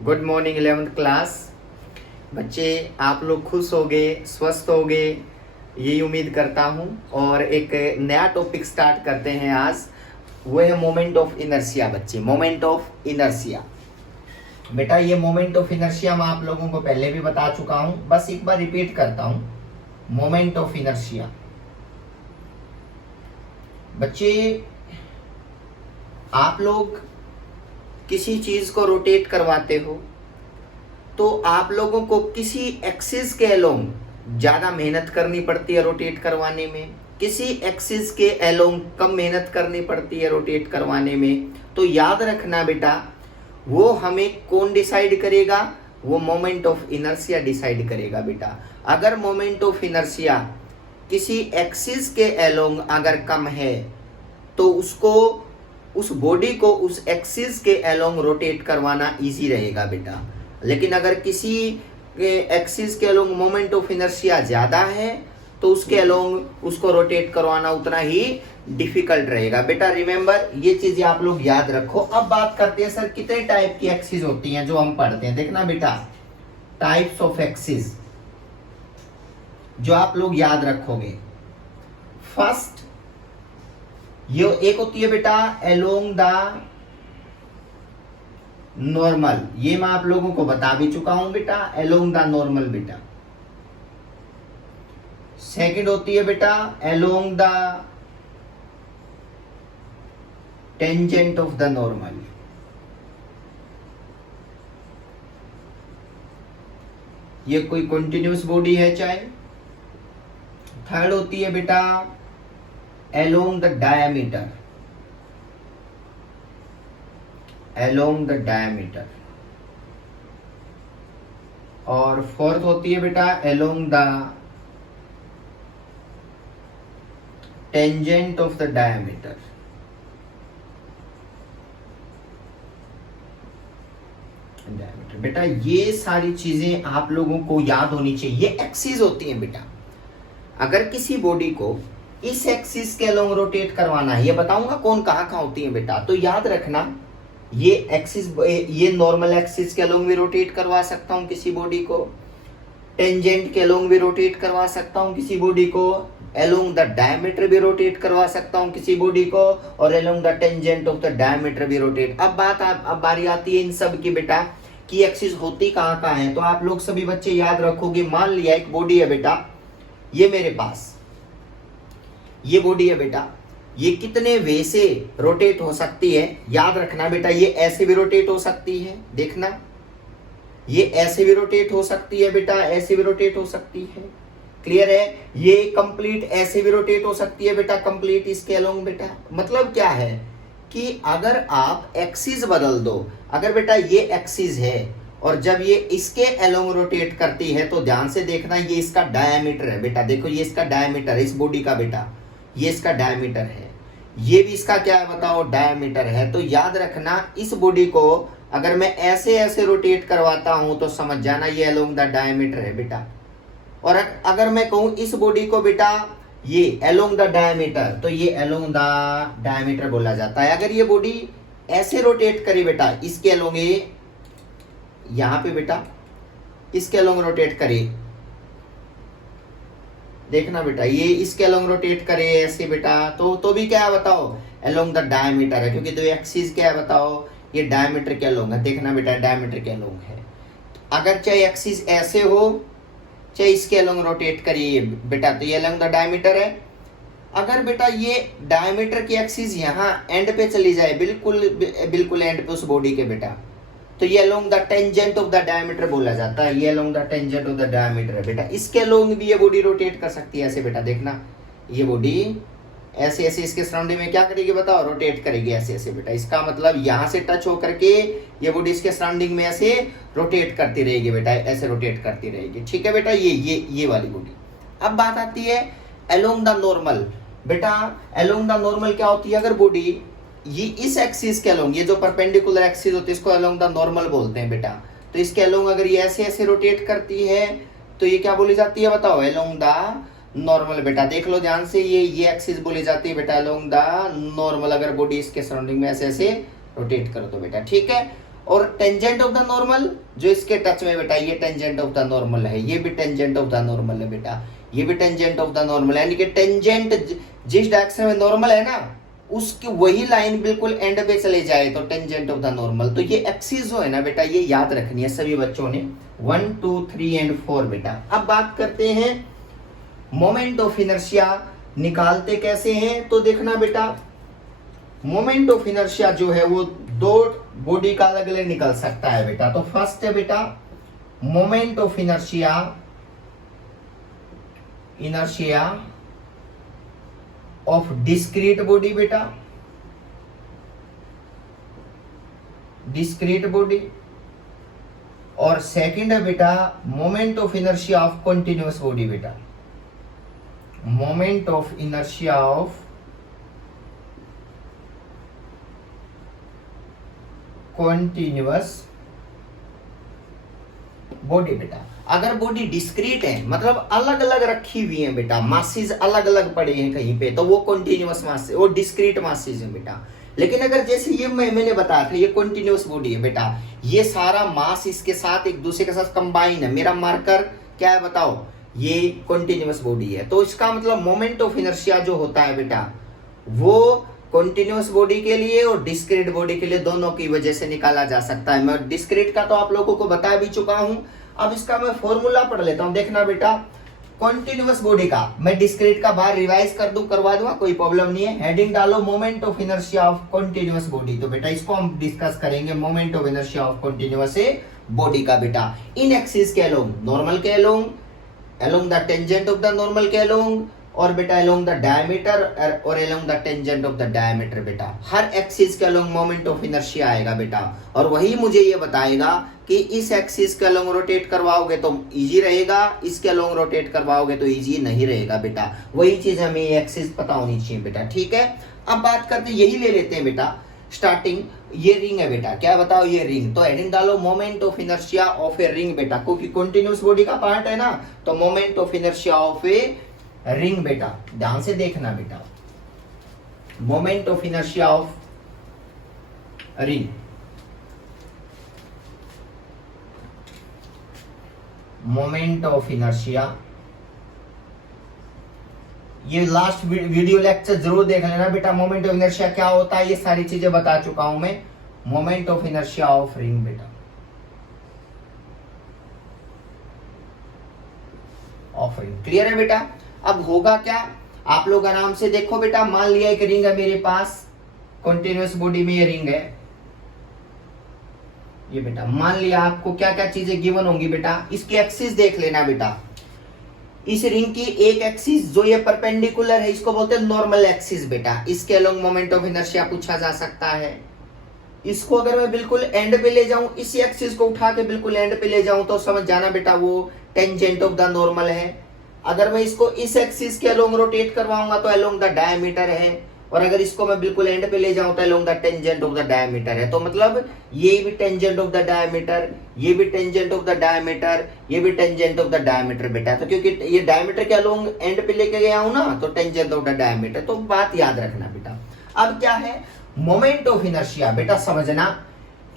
Good morning 11th class. बच्चे आप लोग खुश हो गए, स्वस्थ हो गए, यही उम्मीद करता हूँ। और एक नया टॉपिक स्टार्ट करते हैं आज। वो है मोमेंट ऑफ इनर्शिया। बच्चे, मोमेंट ऑफ इनर्शिया। बेटा ये मोमेंट ऑफ इनर्शिया मैं आप लोगों को पहले भी बता चुका हूँ, बस एक बार रिपीट करता हूँ। मोमेंट ऑफ इनर्शिया बच्चे, आप लोग किसी चीज को रोटेट करवाते हो तो आप लोगों को किसी एक्सिस के अलोंग ज्यादा मेहनत करनी पड़ती है रोटेट करवाने में, किसी एक्सिस के अलोंग कम मेहनत करनी पड़ती है रोटेट करवाने में। तो याद रखना बेटा, वो हमें कौन डिसाइड करेगा? वो मोमेंट ऑफ इनर्शिया डिसाइड करेगा बेटा। अगर मोमेंट ऑफ इनर्शिया किसी एक्सिस के अलोंग अगर कम है तो उसको, उस बॉडी को उस एक्सिस के अलोंग रोटेट करवाना इजी रहेगा बेटा। लेकिन अगर किसी एक्सिस के अलोंग मोमेंट ऑफ इनर्शिया ज्यादा है तो उसके अलोंग उसको रोटेट करवाना उतना ही डिफिकल्ट रहेगा बेटा। रिमेंबर, ये चीजें आप लोग याद रखो। अब बात करते हैं सर कितने टाइप की एक्सिस होती हैं जो हम पढ़ते हैं। देखना बेटा, टाइप्स ऑफ एक्सिस जो आप लोग याद रखोगे। फर्स्ट, ये एक होती है बेटा अलोंग द नॉर्मल। ये मैं आप लोगों को बता भी चुका हूं बेटा, अलोंग द नॉर्मल बेटा। सेकंड होती है बेटा along the tangent of the normal. ये कोई कंटिन्यूअस बॉडी है चाहे। थर्ड होती है बेटा along the diameter, along the diameter। और फोर्थ होती है बेटा along the tangent of the diameter। बेटा ये सारी चीजें आप लोगों को याद होनी चाहिए। ये एक्सिस होती हैं बेटा। अगर किसी बॉडी को इस एक्सिस के अलोंग रोटेट करवाना है, ये बताऊंगा कौन कहाँ होती है बेटा, तो याद रखना ये एक्सिस, ये नॉर्मल एक्सिस के अलोंग भी रोटेट करवा सकता हूँ किसी बॉडी को, टेंजेंट के अलोंग भी रोटेट करवा सकता हूँ किसी बॉडी को, अलोंग द डायमीटर भी रोटेट करवा सकता हूँ किसी बॉडी को, और along the tangent of the diameter भी रोटेट। अब बारी आती है इन सब की बेटा कि एक्सिस होती कहाँ कहाँ है। तो आप लोग सभी बच्चे याद रखोगे। मान लिया एक बॉडी है बेटा, ये मेरे पास ये बॉडी है बेटा, ये कितने वे से रोटेट हो सकती है? याद रखना बेटा, ये ऐसे भी रोटेट हो सकती है, देखना ये ऐसे भी रोटेट हो सकती है बेटा, ऐसे भी रोटेट हो सकती है। क्लियर है? ये कंप्लीट ऐसे भी रोटेट हो सकती है बेटा, कंप्लीट इसके अलोंग बेटा। मतलब क्या है कि अगर आप एक्सिस बदल दो, अगर बेटा ये एक्सिस है और जब ये इसके अलोंग रोटेट करती है तो ध्यान से देखना, ये इसका डायमीटर है बेटा। देखो ये इसका डायमीटर है इस बॉडी का बेटा, ये इसका डायमीटर है, ये भी इसका क्या है बताओ, डायमीटर है। तो याद रखना इस बॉडी को अगर मैं ऐसे ऐसे रोटेट करवाता हूं तो समझ जाना ये अलोंग द डायमीटर है बेटा। और अगर मैं कहूं इस बॉडी को बेटा ये अलोंग द डायमीटर, तो ये अलोंग द डायमीटर बोला जाता है। अगर ये बॉडी ऐसे रोटेट करी बेटा इसके अलोंग, ये यहां पे बेटा इसके अलोंग रोटेट करे, देखना बेटा ये इसके अलोंग रोटेट करे ऐसे बेटा, तो भी क्या है बताओ, अलोंग द डायमीटर है। क्योंकि तो एक्सिस क्या है बताओ, ये डायमीटर के अलोंग है। देखना बेटा डायमीटर के अलोंग है। अगर चाहे एक्सिस ऐसे हो चाहे इसके अलोंग रोटेट करिए बेटा, तो ये अलोंग द डायमीटर है। अगर बेटा ये डायमीटर की एक्सिस यहाँ एंड पे चली जाए, बिल्कुल एंड पे उस बॉडी के बेटा, तो ये along the tangent of the diameter बोला जाता है। ये along the tangent of the diameter है बेटा। इसके अलोंग भी ये बॉडी रोटेट कर सकती है ऐसे बेटा। देखना ये बॉडी ऐसे ऐसे इसके सराउंडिंग में क्या करेगी बताओ, रोटेट करेगी ऐसे ऐसे बेटा। इसका मतलब यहाँ से टच होकर के ये बॉडी इसके सराउंडिंग में ऐसे रोटेट करती रहेगी बेटा, ऐसे रोटेट करती रहेगी। ठीक है बेटा, ये वाली बॉडी। अब बात आती है अलोंग द नॉर्मल बेटा। अलोंग द नॉर्मल क्या होती है? अगर बॉडी ये इस एक्सिस के अलोंग, ये जो परपेंडिकुलर एक्सिस होती है इसको अलोंग द नॉर्मल बोलते हैं बेटा। तो इसके अलोंग अगर ये ऐसे ऐसे रोटेट करती है तो ये क्या बोली जाती है बताओ, अलोंग द नॉर्मल बेटा। देख लो ध्यान से, ये एक्सिस बोली जाती है बेटा अलोंग द नॉर्मल। अगर बॉडी इसके सराउंडिंग में ऐसे ऐसे रोटेट करो तो बेटा, ठीक है। और टेंजेंट ऑफ द नॉर्मल जो इसके टच में बेटा, ये टेंजेंट ऑफ द नॉर्मल है, ये भी टेंजेंट ऑफ द नॉर्मल है बेटा, ये भी टेंजेंट ऑफ द नॉर्मल है, यानी कि टेंजेंट जिस डायरेक्शन में नॉर्मल है ना उसकी वही लाइन बिल्कुल एंड पे चले जाए तो टेंजेंट ऑफ द नॉर्मल। तो ये एक्सिस जो है ना बेटा ये याद रखनी है सभी बच्चों ने, 1 2 3 एंड 4 बेटा। अब बात करते हैं मोमेंट ऑफ इनर्शिया निकालते कैसे हैं, तो देखना बेटा मोमेंट ऑफ इनर्शिया जो है वो दो बॉडी का अलग अलग निकल सकता है बेटा। तो फर्स्ट है बेटा moment of inertia, inertia of discrete body बेटा, डिस्क्रीट बॉडी। और सेकंड है बेटा moment of inertia of continuous body बेटा, moment of inertia of continuous body बेटा। अगर बॉडी डिस्क्रीट है मतलब अलग अलग रखी हुई है बेटा, मासेस अलग अलग पड़े हैं कहीं पे, तो वो कॉन्टिन्यूअस मास वो डिस्क्रीट मासेस है बेटा। लेकिन अगर जैसे ये मैंने बताया था ये कॉन्टिन्यूअस बॉडी है बेटा, ये सारा मास इसके साथ एक दूसरे के साथ कंबाइन है, मेरा मार्कर क्या है बताओ, ये कॉन्टिन्यूअस बॉडी है। तो इसका मतलब मोमेंट ऑफ इनर्शिया जो होता है बेटा वो कॉन्टिन्यूअस बॉडी के लिए और डिस्क्रीट बॉडी के लिए दोनों की वजह से निकाला जा सकता है। मैं डिस्क्रीट का तो आप लोगों को बता भी चुका हूं, अब इसका मैं फॉर्मूला पढ़ लेता हूं। देखना बेटा कॉन्टिन्यूअस बॉडी का मैं डिस्क्रीट का बाहर रिवाइज कर दूं, करवा दूंगा, कोई प्रॉब्लम नहीं है। हेडिंग डालो moment of inertia of continuous body, तो बेटा इसको हम डिस्कस करेंगे moment of inertia of continuous body का बेटा। इन एक्सिस के अलोंग, नॉर्मल के along, along the tangent of the normal के along, और बेटा along the diameter और along the tangent of the diameter बेटा। हर एक्सिस के along मोमेंट ऑफ इनर्शिया आएगा बेटा, और वही मुझे ये बताएगा कि इस एक्सिस के along रोटेट करवाओगे तो इजी रहेगा, इसके along रोटेट करवाओगे तो इजी नहीं रहेगा बेटा। वही चीज हमें ये एक्सिस पता होनी चाहिए बेटा, ठीक है। अब बात करते यही ले लेते हैं बेटा स्टार्टिंग, ये रिंग है बेटा, क्या बताओ ये रिंग, तो हेडिंग डालो moment of inertia of a ring बेटा, क्योंकि कंटीन्यूअस बॉडी का पार्ट है ना, तो moment of inertia of a ring बेटा। ध्यान से देखना बेटा moment of inertia of ring, moment of inertia, ये लास्ट वीडियो लेक्चर जरूर देख लेना बेटा। मोमेंट ऑफ इनर्शिया क्या होता है ये सारी चीजें बता चुका हूं मैं। Moment of inertia of ring बेटा, ऑफ रिंग, क्लियर है बेटा। अब होगा क्या, आप लोग आराम से देखो बेटा, मान लिया एक रिंग है मेरे पास, कंटीन्यूअस बॉडी में ये रिंग है ये बेटा। मान लिया आपको क्या क्या चीजें गिवन होंगी बेटा, इसकी एक्सिस देख लेना बेटा। इस रिंग की एक एक्सिस जो ये परपेंडिकुलर है इसको बोलते हैं नॉर्मल एक्सिस बेटा, इसके अलोंग मोमेंट ऑफ इनर्शिया पूछा जा सकता है। इसको अगर मैं बिल्कुल एंड पे ले जाऊं, इसी एक्सिस को उठा के बिल्कुल एंड पे ले जाऊं तो समझ जाना बेटा वो टेंजेंट ऑफ द नॉर्मल है। अगर मैं इसको इस एक्सिस के अलोंग रोटेट करवाऊंगा तो अलोंग द डायमीटर है, और अगर इसको मैं बिल्कुल एंड पे ले जाऊं तो along the tangent of the diameter है। तो मतलब ये भी टेंजेंट ऑफ द डायमीटर, ये भी टेंजेंट ऑफ द डायमीटर, ये भी टेंजेंट ऑफ द डायमीटर बेटा। तो क्योंकि ये डायमीटर के अलोंग एंड पे लेके गया हूं ना, तो टेंजेंट ऑफ द डायमीटर। तो बात याद रखना बेटा। अब क्या है मोमेंट ऑफ इनर्शिया बेटा, समझना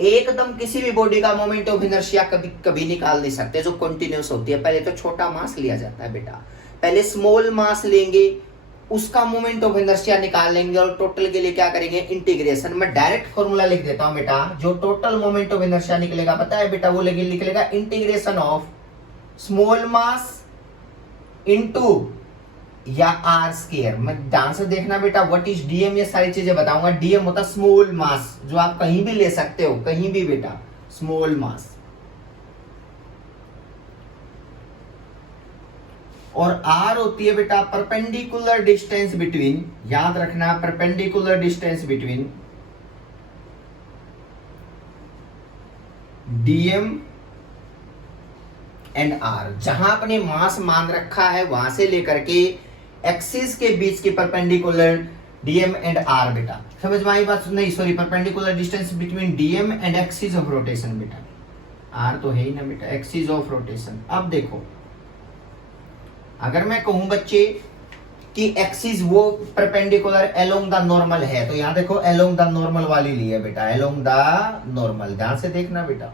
एकदम किसी भी बॉडी का मोमेंट ऑफ इनर्शिया कभी कभी निकाल नहीं सकते जो कंटिन्यूअस होती है। पहले तो छोटा मास लिया जाता है बेटा, पहले स्मॉल मास लेंगे, उसका मोमेंट ऑफ इनर्शिया निकाल लेंगे, और टोटल के लिए क्या करेंगे इंटीग्रेशन। मैं डायरेक्ट फॉर्मूला लिख देता हूं बेटा, जो टोटल मोमेंट ऑफ इनर्शिया निकलेगा पता है बेटा, वो लिख लेगा integration of small mass into या आर स्क्वायर। मैं ध्यान से देखना बेटा, व्हाट इज डीएम, ये सारी चीजें बताऊंगा। डीएम होता स्मॉल मास, जो आप कहीं भी ले सकते हो, कहीं भी बेटा, स्मॉल मास। और आर होती है बेटा परपेंडिकुलर डिस्टेंस बिटवीन, याद रखना perpendicular distance between DM and R. जहां अपने मास मान रखा है वहां से लेकर के एक्सिस के बीच की परपेंडिकुलर डीएम एंड आर बेटा। समझ में आई बात? नहीं sorry, perpendicular distance between DM and axis of rotation बेटा। आर तो है ही ना बेटा, एक्सिस ऑफ रोटेशन। अब देखो अगर मैं कहूं बच्चे कि एक्सिस वो परपेंडिकुलर अलोंग द नॉर्मल है, तो यहां देखो अलोंग द नॉर्मल वाली ली है बेटा, अलोंग द नॉर्मल, ध्यान से देखना बेटा,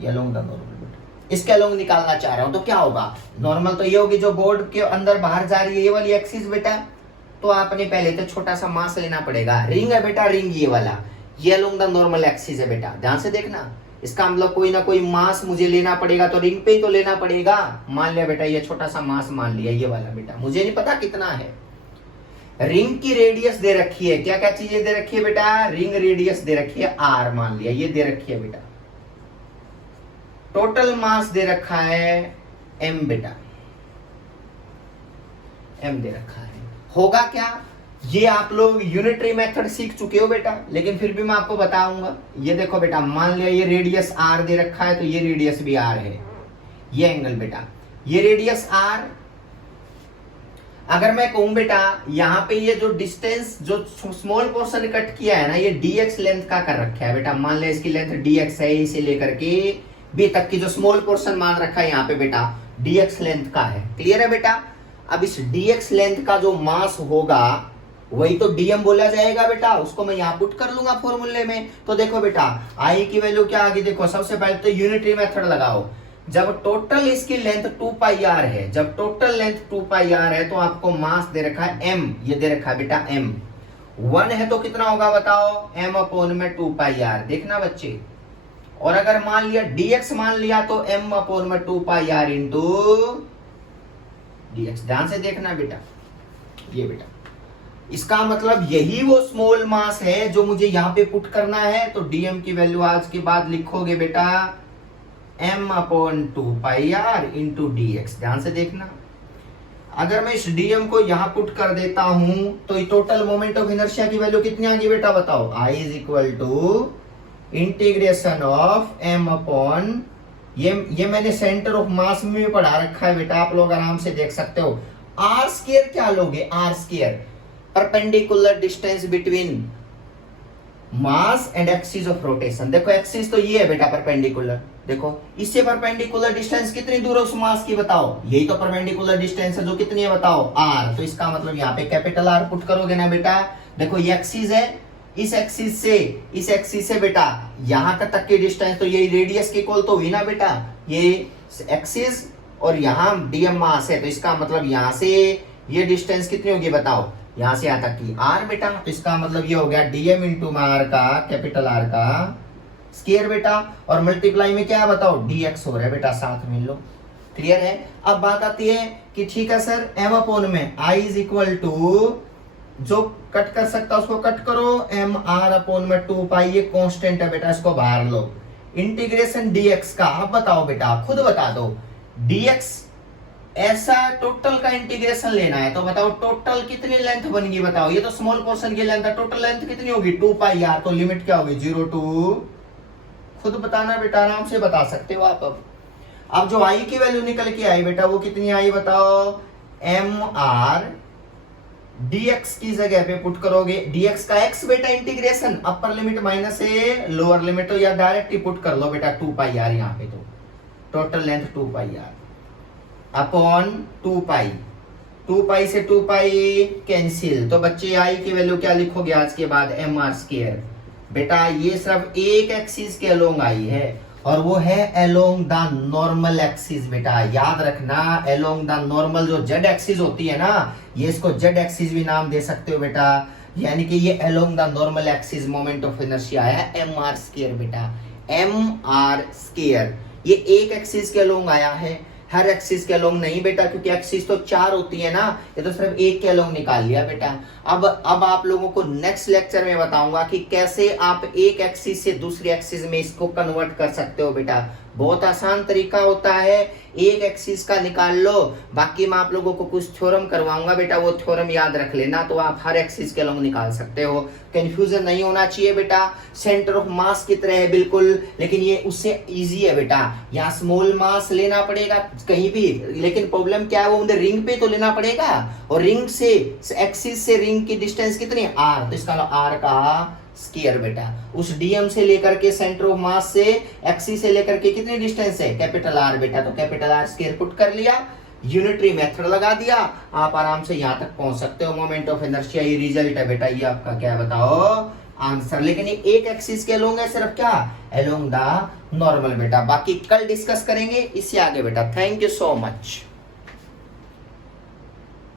ये अलोंग द नॉर्मल बेटा, इसके अलोंग निकालना चाह रहा हूं तो क्या होगा, नॉर्मल तो ये होगी जो बोर्ड के अंदर बाहर जा रही है, ये वाली एक्सिस बेटा, तो आपने पहले तो छोटा सा मास लेना पड़ेगा, रिंग है बेटा, रिंग ये वाला, ये अलोंग द नॉर्मल एक्सिस है बेटा, ध्यान से देखना, इसका मतलब कोई ना कोई मास मुझे लेना पड़ेगा, तो रिंग पे ही तो लेना पड़ेगा, मान लिया बेटा ये छोटा सा मास मान लिया, ये वाला बेटा, मुझे नहीं पता कितना है, रिंग की रेडियस दे रखी है, क्या क्या चीजें दे रखी है बेटा, रिंग रेडियस दे रखी है r मान लिया, ये दे रखी है बेटा, टोटल मास दे रखा है m बेटा, m दे रखा है, होगा क्या, ये आप लोग यूनिटरी मेथड सीख चुके हो बेटा, लेकिन फिर भी मैं आपको बताऊंगा, ये देखो बेटा, मान लिया ये रेडियस r दे रखा है, तो ये रेडियस भी r है, ये एंगल बेटा, ये रेडियस r, अगर मैं कहूं बेटा यहाँ पे ये जो डिस्टेंस जो स्मॉल पोर्शन कट किया है ना, ये dx लेंथ का कर रखा है बेटा, मान लिया इसकी लेंथ dx है, इसे लेकर के b तक की जो स्मॉल पोर्शन मान रखा है यहाँ पे बेटा dx लेंथ का है, क्लियर है बेटा। अब इस dx लेंथ का जो मास होगा वही तो dm बोला जाएगा बेटा, उसको मैं यहाँ पुट कर लूंगा फॉर्मूले में, तो देखो बेटा i की वैल्यू क्या आ गई, देखो सबसे पहले तो यूनिटरी मेथड लगाओ, जब टोटल इसकी लेंथ 2 पाई r है, जब टोटल लेंथ 2 पाई r है, तो आपको मास दे रखा है m, ये दे रखा है बेटा m, 1 है तो कितना होगा बताओ, m अपॉन में 2 पाई r, देखना बच्चे, और अगर मान लिया dx मान लिया तो m अपॉन में 2 पाई r इंटू dx, ध्यान से देखना बेटा, ये बेटा, इसका मतलब यही वो स्मॉल मास है जो मुझे यहाँ पे पुट करना है, तो dm की वैल्यू आज के बाद लिखोगे बेटा m अपॉन 2 पाई r इंटू dx, ध्यान से देखना, अगर मैं इस dm को यहाँ पुट कर देता हूं तो टोटल मोमेंट ऑफ इनर्शिया की वैल्यू कितनी आ गई बेटा बताओ, I is equal to integration of m upon, ये मैंने सेंटर ऑफ मास में भी पढ़ा रखा है बेटा, आप लोग आराम से देख सकते हो, r स्क्वायर क्या लोगे, r square perpendicular distance between mass and axis of rotation, देखो एक्सिस तो ये है बेटा परपेंडिकुलर, देखो इससे परपेंडिकुलर डिस्टेंस कितनी दूर है उस मास की बताओ, यही तो परपेंडिकुलर डिस्टेंस है, जो कितनी है बताओ r, तो इसका मतलब यहाँ पे कैपिटल R पुट करोगे ना बेटा, देखो ये एक्सिस है, इस एक्सिस से बेटा यहाँ तक की डिस्टेंस तो यही रेडियस के इक्वल तो हुई ना बेटा, ये एक्सिस और यहाँ dm मास है, तो इसका मतलब यहाँ से ये डिस्टेंस कितनी होगी बताओ, यहाँ से यहाँ तक की r बेटा, तो इसका मतलब ये हो गया dm इंटू r का कैपिटल R का स्क्वायर बेटा, और मल्टीप्लाई में क्या है बताओ dx हो रहा है बेटा, साथ में लो, क्लियर है। अब बात आती है कि ठीक है सर m अपॉन में I इज इक्वल टू, जो कट कर सकता उसको कट करो, m r अपॉन में 2 पाई, ये कांस्टेंट है बेटा, इसको बाहर लो, इंटीग्रेशन dx का, अब बताओ बेटा खुद बता दो, dx ऐसा टोटल का इंटीग्रेशन लेना है, तो बताओ टोटल कितनी लेंथ बनेगी बताओ, ये तो स्मॉल पोर्शन की लेंथ है, टोटल लेंथ कितनी होगी 2 पाई r, तो लिमिट क्या होगी 0 टू, खुद बताना बेटा, आराम से बता सकते हो आप। अब जो i की वैल्यू निकल के आई बेटा वो कितनी आई बताओ, m r dx की जगह पे पुट करोगे, dx का x बेटा इंटीग्रेशन, अपर लिमिट माइनस है लोअर लिमिट, तो या डायरेक्ट ही पुट कर लो बेटा 2 पाई r, यहाँ पे तो टोटल लेंथ 2 पाई r अपॉन 2 पाई, 2 पाई से 2 पाई कैंसिल, तो बच्चे i की वैल्यू क्या लिखोगे आज के बाद m r स्क्वायर, बेटा ये सिर्फ एक एक्सिस के अलोंग आई है, और वो है अलोंग द नॉर्मल एक्सिस बेटा, याद रखना अलोंग द नॉर्मल, जो जेड एक्सिस होती है ना, ये इसको जेड एक्सिस भी नाम दे सकते हो बेटा, यानी कि ये along the normal axis moment of inertia है एम आर स्क्वायर बेटा, एम आर स्क्वायर, ये एक एक्सिस के अलोंग आया है, हर एक्सिस के अलोंग नहीं बेटा, क्योंकि एक्सिस तो 4 होती है ना, ये तो सिर्फ एक के अलोंग निकाल लिया बेटा। अब आप लोगों को नेक्स्ट लेक्चर में बताऊंगा कि कैसे आप एक एक्सिस से दूसरी एक्सिस में इसको कन्वर्ट कर सकते हो बेटा, बहुत आसान तरीका होता है, एक एक्सिस का निकाल लो, बाकी मैं आप लोगों को कुछ थ्योरम करवाऊंगा बेटा, वो थ्योरम याद रख लेना, तो आप हर एक्सिस के अलोंग निकाल सकते हो, कंफ्यूजन नहीं होना चाहिए बेटा, सेंटर ऑफ मास की तरह है बिल्कुल, लेकिन ये उससे इजी है बेटा, यहाँ स्मॉल मास लेना पड़ेगा कहीं भी, लेकिन प्रॉब्लम क्या है, वो मुझे रिंग पे तो लेना पड़ेगा, और रिंग से एक्सिस से रिंग की डिस्टेंस कितनी है r, तो इसका r का स्क्वायर बेटा, उस डीएम से लेकर के सेंटर ऑफ मास से एक्सिस से लेकर के कितनी डिस्टेंस है कैपिटल R बेटा, तो कैपिटल R स्क्वायर पुट कर लिया, यूनिटरी मेथड लगा दिया, आप आराम से यहां तक पहुंच सकते हो। मोमेंट ऑफ इनर्शिया ये रिजल्ट है बेटा, ये आपका क्या है बताओ आंसर। लेकिन ये एक एक्सिस के अलोंग है सिर्फ क्या, अलोंग द नॉर्मल बेटा। बाकी कल डिस्कस करेंगे इससे आगे बेटा। Thank you so much.